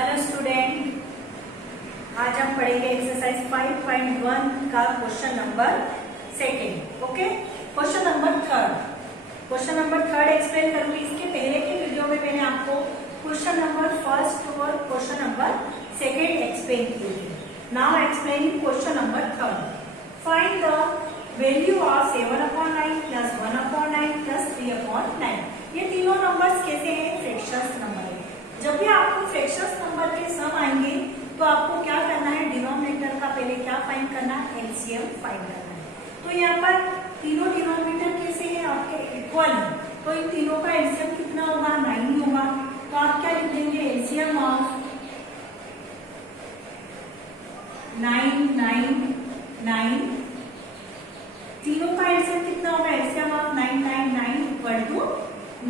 Hello student, आज हम पढ़ेंगे एक्सरसाइज 5.1 का question number second. Okay, question number third explain करूंगी। इसके पहले के वीडियो में मैंने आपको क्वेश्चन नंबर फर्स्ट और क्वेश्चन नंबर सेकेंड एक्सप्लेन किए थे। Now explaining question number third. Find the value of 7/9 plus 1/9 plus 3/9। ये तीनों नंबर्स कैसे हैं? फ्रैक्शंस नंबर है। जब भी आपको फ्रैक्शंस नंबर के सम आएंगे तो आपको क्या करना है? डिनोमिनेटर का पहले क्या फाइंड करना है? एलसीएम फाइंड करना है। तो यहाँ पर तीनों डिनोमिनेटर कैसे हैं? आपके इक्वल है, तो इन तीनों का एलसीएम कितना होगा? 9 होगा। तो आप क्या लिख देंगे? LCM of 9 9 9। तीनों का एलसीएम कितना होगा? LCM of 9 9 9 equal to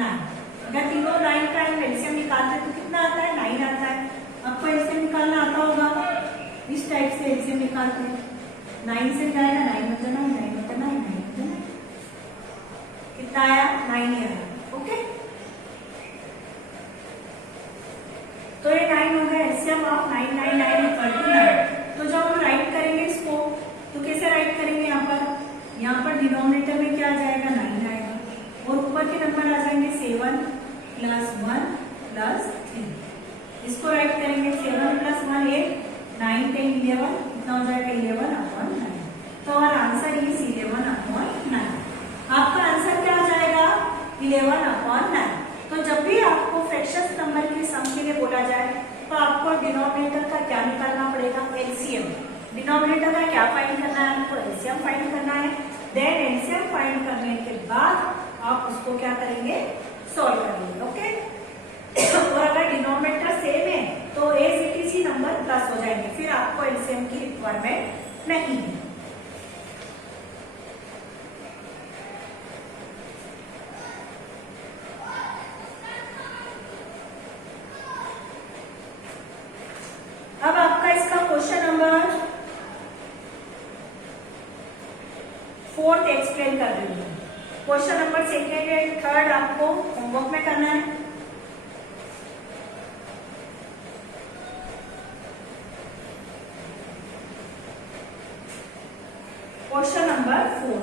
9। अगर तीनों 9 का एलसीएम निकालते हैं तो कितना आता है? 9 आता है। आपको एलसीएम निकालना आता होगा, इस टाइप से एलसीएम निकालते हैं। 9 से जाएगा 9 बचा 9 9 बचा 9 9 बचा 9। कितना आया? 9 ही आया। ओके, तो ये 9 हो गया। LCM of 9 9 9 equal to 9। तो जब हम राइट करेंगे इसको तो कैसे राइट करेंगे? यहाँ पर डिनोमिनेटर में क्या आ जाएगा? 9 आएगा और ऊपर के नंबर आ जाएंगे 7 प्लस 1 प्लस 3। इसको राइट करेंगे 7 प्लस 1 8 9 10 11। कितना हो जाएगा? 11/9। तो हमारा आंसर इज 11/9। आपका आंसर क्या आ जाएगा? 11/9। तो जब भी आपको फ्रैक्शंस नंबर के सम के लिए बोला जाए तो आपको डिनोमिनेटर का क्या निकालना पड़ेगा? एलसीएम। डिनोमिनेटर का क्या फाइंड करना है? आपको एलसीएम फाइंड करना है। देन एलसीएम फाइंड करने के बाद आप उसको क्या करेंगे? सॉल्व करेंगे। ओके, और अगर डिनोमिनेटर सेम है तो एज इट इज ही नंबर प्लस हो जाएंगे, फिर आपको एलसीएम की रिक्वायरमेंट नहीं है। अब आपका इसका क्वेश्चन नंबर 4 एक्सप्लेन कर रही हूँ। Question number second and third आपको होमवर्क में करना है। क्वेश्चन नंबर 4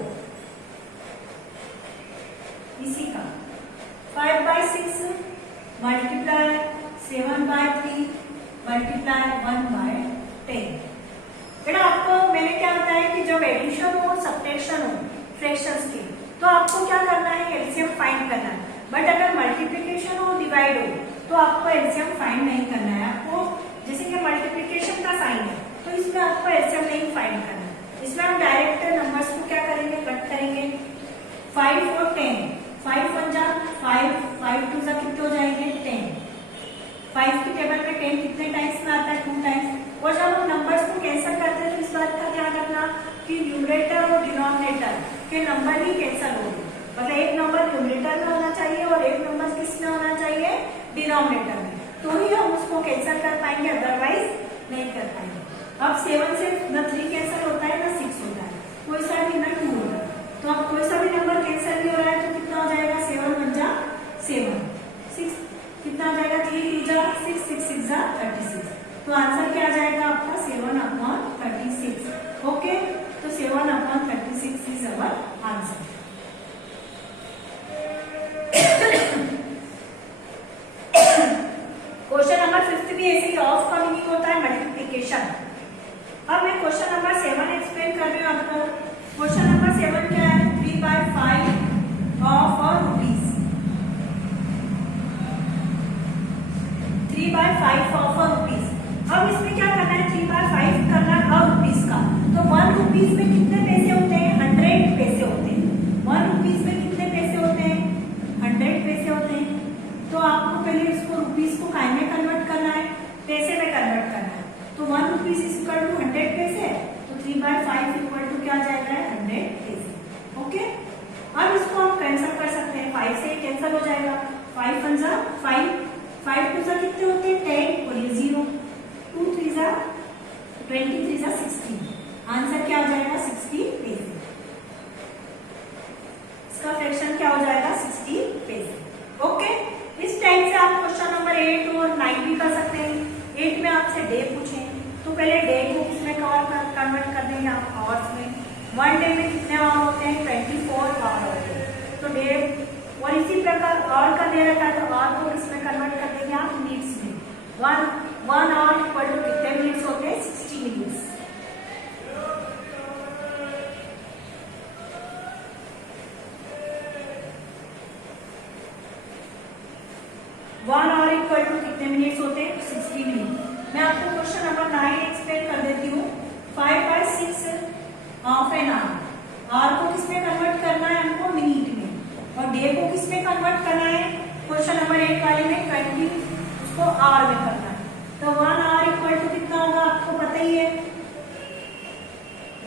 इसी का 5/6 मल्टीप्लाई 7/3 मल्टीप्लाई 1/10। बेटा आपको मैंने क्या बताया कि जब एडिशन हो सब्ट्रैक्शन हो फ्रैक्शंस की तो आपको क्या करना है? एलसीएम फाइंड करना है। बट अगर मल्टीप्लिकेशन हो डिवाइड हो तो आपको एलसीएम फाइंड नहीं करना है। आपको जैसे कि मल्टीप्लिकेशन का साइन है तो इसमें आपको एलसीएम नहीं फाइंड करना है। इसमें हम डायरेक्ट नंबर्स को क्या करेंगे? कट करेंगे। 5 और 10, 5 1 जा 5 5 2 जा कितने हो जाएंगे? 10। 5 की टेबल में 10 कितने टाइम्स में आता है? 2 टाइम्स। और जब हम नंबर्स को कैंसिल करते हैं तो इस बात का ध्यान रखना कि न्यूमरेटर और डिनोमिनेटर के नंबर ही कैंसिल होंगे। मतलब एक नंबर न्यूमरेटर में होना चाहिए और एक नंबर किस में होना चाहिए? डिनोमिनेटर में, तो ही हम उसको कैंसिल कर पाएंगे, अदरवाइज नहीं कर पाएंगे। अब 7 से न 3 कैंसिल होता है न 6 होता है, कोई सा भी न 2 होता है। तो अब कोई सा भी नंबर कैंसिल नहीं हो रहा है तो कितना हो जाएगा? 7 1 जा 7 6 कितना आ जाएगा? 3 3 जा 6 6 6 जा 36। तो आंसर क्या आ जाएगा आपका? 7/36। ओके, तो 7/36 is our answer. Question number 5 भी ऐसे ही ऑफ का मीनिंग होता है मल्टीप्लिकेशन। अब मैं क्वेश्चन नंबर 7 एक्सप्लेन कर रही हूँ आपको। क्वेश्चन नंबर 7 क्या है? 3/5 of a rupees. 3/5 of a rupees. अब इसमें क्या करना है? 3/5 करना है रुपीज का। तो 1 रुपीज में कितने पैसे होते हैं? 100 पैसे होते हैं। 1 रुपीज में कितने पैसे होते हैं? 100 पैसे होते हैं। तो आपको पहले इसको रुपीज को काय में कन्वर्ट करना है? पैसे में कन्वर्ट करना है। तो 1 रुपीज इज इक्वल टू 100 पैसे। तो 3/5 इक्वल टू क्या आ जाएगा? 100 पैसे। ओके, अब इसको हम कैंसिल कर सकते हैं। 5 से कैंसिल हो जाएगा। 5 1 जा 5 5 2 जा कितने होते हैं? 10 और ये 0। 2 3 जा 20 3 जा 16। आंसर क्या हो जाएगा? 60 पैसे। इसका फ्रैक्शन क्या हो जाएगा? 60 पैसे। ओके, इस टाइप से आप क्वेश्चन नंबर 8 और 9 भी कर सकते हैं। 8 में आपसे डे पूछे तो पहले डे को किसमें कन्वर्ट कर देंगे आप आवर्स में। 1 डे में कितने आवर होते हैं 24 आवर होते हैं। तो डे और इसी प्रकार आवर का दे रखा है तो आवर को किसमें कन्वर्ट कर देंगे आप मिनट्स में। 1 आवर इक्वल टू कितने मिनट्स होते हैं 60 minutes. One hour equal to कितने मिनट्स होते हैं 60 मिनट। मैं आपको क्वेश्चन नंबर 9 एक्सप्लेन कर देती हूँ। 5/6 हाफ एन आवर। आवर को किसमें कन्वर्ट करना है हमको मिनट में, और डे को किसमें कन्वर्ट करना है क्वेश्चन नंबर 8 वाले में 20 उसको आवर में करना है। तो 1 आवर इक्वल टू कितना होगा आपको पता ही है।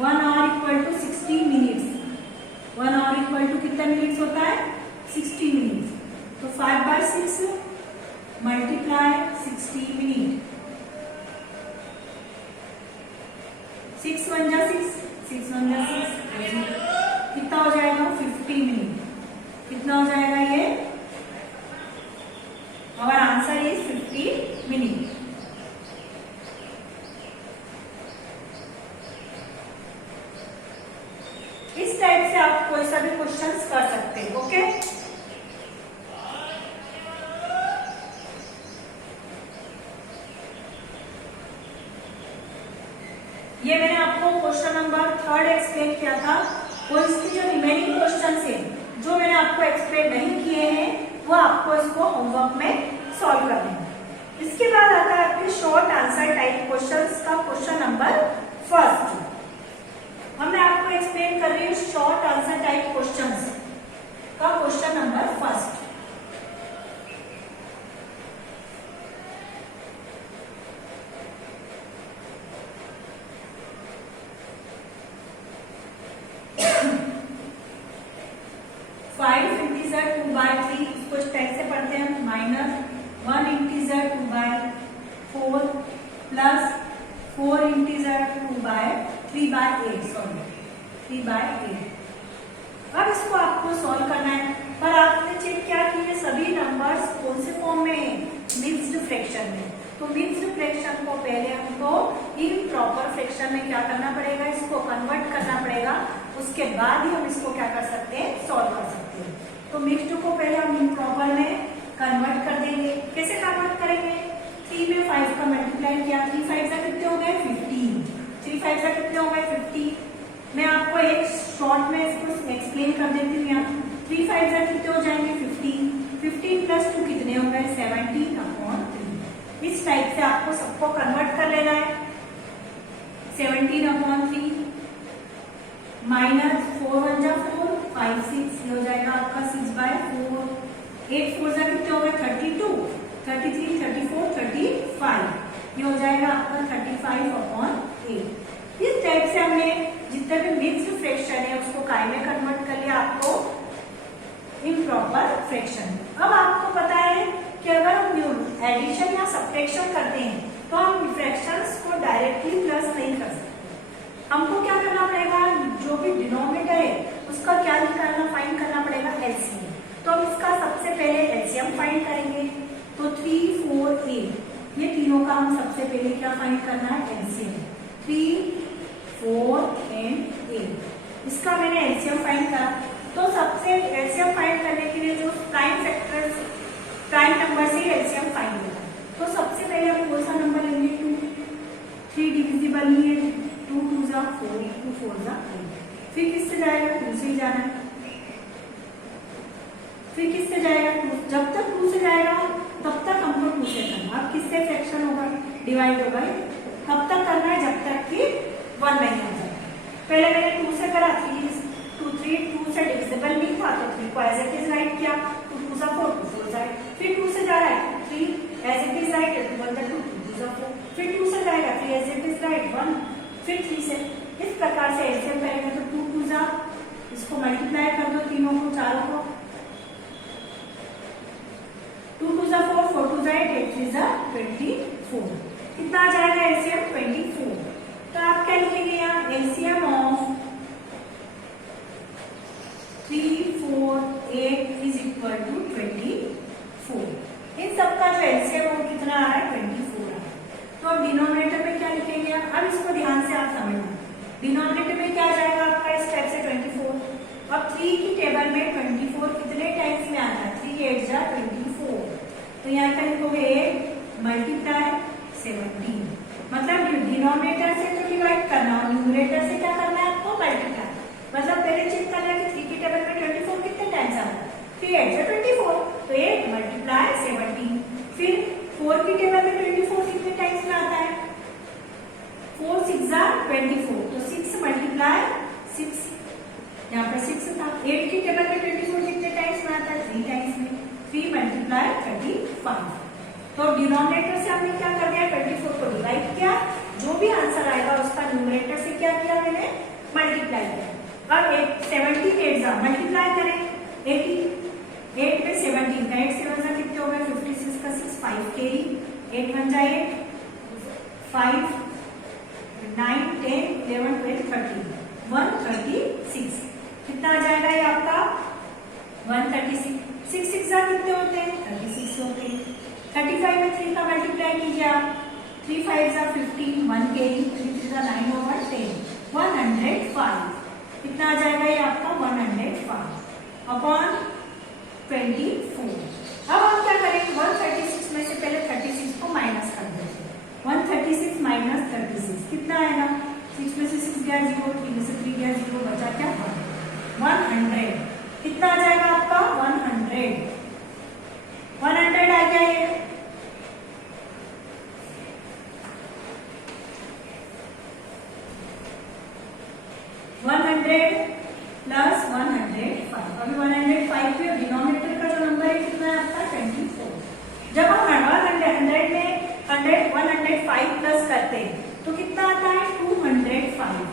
1 hour equal to 60 minutes. 1 hour equal to कितना मिनट्स होता है 60 मिनट्स। तो 5/6 मल्टीप्लाई 60 मिनट। 6 1 जा 6, 6 1 जा 6, कितना हो जाएगा 50 मिनट। कितना हो जाएगा ये, और आंसर इज 50 मिनट। इस टाइप से आप कोई सा भी क्वेश्चंस कर सकते हैं। ओके, ये मैंने आपको क्वेश्चन नंबर 3 एक्सप्लेन किया था, और इसकी जो रिमेनिंग क्वेश्चंस है जो मैंने आपको एक्सप्लेन नहीं किए हैं वो आपको इसको होमवर्क में सॉल्व करना है। इसके बाद आता है आपके शॉर्ट आंसर टाइप क्वेश्चंस का क्वेश्चन नंबर 1। अब मैं आपको एक्सप्लेन कर रही हूँ शॉर्ट आंसर टाइप क्वेश्चंस का क्वेश्चन नंबर 1। इंटीजर 2/3 इसको इस टाइप से पढ़ते हैं -1 इंटीजर 2/4 प्लस 4 इंटीजर 3/8 सॉरी 3/8। अब इसको आपको सॉल्व करना है, पर आपने चेक क्या कि ये सभी नंबर्स कौन से फॉर्म में है मिक्स्ड फ्रैक्शन में। तो मिक्स्ड फ्रैक्शन को पहले हमको इम्प्रॉपर फ्रैक्शन में क्या करना पड़ेगा, इसको कन्वर्ट करना पड़ेगा। उसके बाद ही हम इसको क्या कर सकते हैं सॉल्व कर सकते हैं। तो मिक्स्ड को पहले हम इम्प्रॉपर में कन्वर्ट कर देंगे। कैसे कन्वर्ट करेंगे, 3 में 5 का मल्टीप्लाई किया, 3 5 से कितने हो गए 15, 3 5 से कितने हो गए 50। मैं आपको एक शॉर्ट में इसको एक्सप्लेन कर देती हूँ यहाँ। 3 5 से कितने हो जाएंगे 15, 15 प्लस 2 कितने हो गए 17/3। इस टाइप से आपको सबको कन्वर्ट कर लेना है। 17/3 माइनस 4 1 जा 4, 5 6 ये हो जाएगा आपका 6/4। 8 4 जा कितने हो गए 32, 33 34 35 ये हो जाएगा आपका 35/8। इस टाइप से हमने जितने भी मिक्स्ड फ्रैक्शन है उसको काय में कन्वर्ट कर लिया आपको इम्प्रॉपर फ्रैक्शन। अब आपको पता है कि अगर हम एडिशन या सब्ट्रैक्शन करते हैं तो हम फ्रैक्शंस को डायरेक्टली प्लस नहीं कर सकते। हमको क्या करना पड़ेगा, जो भी डिनोमिनेटर है उसका क्या निकालना फाइंड करना पड़ेगा एलसीएम। तो हम इसका सबसे पहले एलसीएम फाइंड करेंगे। तो 3 4 8 ये तीनों का हम सबसे पहले क्या फाइंड करना है एलसीएम। 3 4 एंड 8 इसका मैंने एलसीएम फाइंड करा। तो सबसे एलसीएम फाइंड करने के लिए जो प्राइम फैक्टर्स प्राइम नंबर से एलसीएम फाइंड होगा। तो सबसे पहले हम कौन सा नंबर लेंगे 2, 3 डिविजिबल नहीं है, 2 2 जा 4, 2 4 जा 8। फिर किससे जाएगा 2 से जाना है, फिर किससे जाएगा 2, जब तक 2 से जाएगा तब तक हमको 2 से करना। अब किससे फ्रैक्शन होगा डिवाइड होगा, तब तक करना है जब तक कि 1 नहीं आ जाए। पहले मैंने 2 से करा, 3 2 से डिविजिबल नहीं था तो 3 को एज इट इज राइट किया, 2 2 जा 4, 2 4 जा 8। फिर 2 से जा रहा है 3 एज इट इज राइट, 2 1 जा 2, 2 जा 4। फिर 2 से जाएगा 3 एज इट इज राइट 1, फिर 3 से। इस प्रकार से एलसीएम करेंगे तो 2 2 जा, इसको मल्टीप्लाई कर दो तीनों को चारों को, 2 2 जा 4, 4 2 जा 8, 8 3 जा 24। कितना आ जाएगा एलसीएम 24। तो आप क्या लिखेंगे यहाँ LCM of 3 4 8 is equal to 24। इन सबका जो एलसीएम वो कितना आ रहा है 24 आ रहा है। तो अब डिनोमिनेटर में क्या लिखेंगे? अब इसको ध्यान से आप समझना। डिनोमिनेटर में क्या जाएगा आपका इस टाइप से 24। अब 3 की टेबल में 24 कितने टाइम्स में आता है? 3 8 जा 24। तो यहाँ क्या लिखोगे? 8 मल्टीप्लाई 17। मतलब डिनोमिनेटर से तो डिवाइड करना और न्यूमरेटर से क्या करना है आपको? मल्टीप्लाई। मतलब पहले चेक करना है कि 3 की टेबल में 24 कितने टाइम्स आता है? 3 8 जा 24। तो 8 मल्टीप्लाई 17। फिर 4 की टेबल में 24 कितने टाइम्स में आता है? 4 6 जा 24। तो 6 मल्टीप्लाई 6, यहाँ पे 6 था। 8 की टेबल में 24 कितने टाइम्स में आता है? 3 टाइम्स में। 3 मल्टीप्लाई 35। तो डिनोमिनेटर से हमने क्या कर दिया? 24 को डिवाइड किया। जो भी आंसर आएगा उसका न्यूमरेटर से क्या किया मैंने? मल्टीप्लाई किया। अब 17 8 जा मल्टीप्लाई करें 80। 8 में 17 का 8 7 जा कितने हो गए? 56 का 6 5 कैरी। 8 1 जा 8 5 9 10 11 12 13 136। कितना आ जाएगा ये आपका? 136। 6 6 जा कितने होते हैं? 36 होते हैं। 35 में 3 का मल्टीप्लाई कीजिए आप। 3 5 जा 15 1 कैरी 3 3 जा 9 ओवर 10 105। कितना आ जाएगा ये आपका? 105 अपॉन 24। अब हम क्या करेंगे? 136 में से पहले 36 को माइनस कर देंगे। 136 माइनस 36 कितना आएगा? 6 में से 6 गया 0, 3 में से 3 गया 0, बचा क्या? 100। कितना आ जाएगा आपका? 100 आ गया ये। प्लस 105। अभी 105 पे डिनोमिनेटर का जो नंबर है कितना है आपका? 24। जब हम 100 में 105 प्लस करते हैं तो कितना आता है? 205।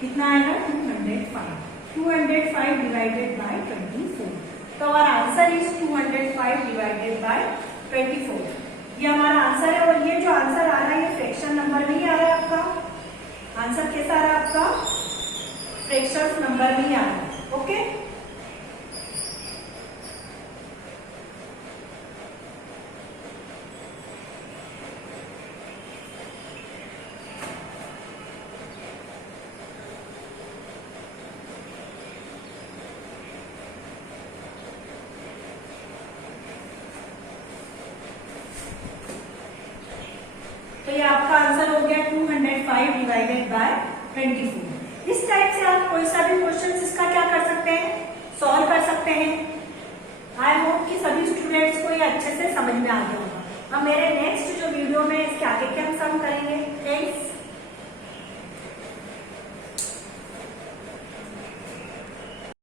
कितना आएगा? 205। 205 डिवाइडेड बाय 24। तो हमारा आंसर इज 205 डिवाइडेड बाय 24। ये हमारा आंसर है। और ये जो आंसर आ रहा है ये फ्रैक्शन नंबर में ही आ रहा है आपका। आंसर कैसा आ रहा है आपका? फ्रैक्शंस नंबर में ही आ रहा है। ओके, तो ये आपका आंसर हो गया 205 डिवाइडेड बाय 24। इस टाइप से आप कोई सा भी क्वेश्चन इसका क्या कर सकते हैं? सॉल्व कर सकते हैं। आई होप कि सभी स्टूडेंट्स को ये अच्छे से समझ में आ गया होगा। अब मेरे नेक्स्ट जो वीडियो में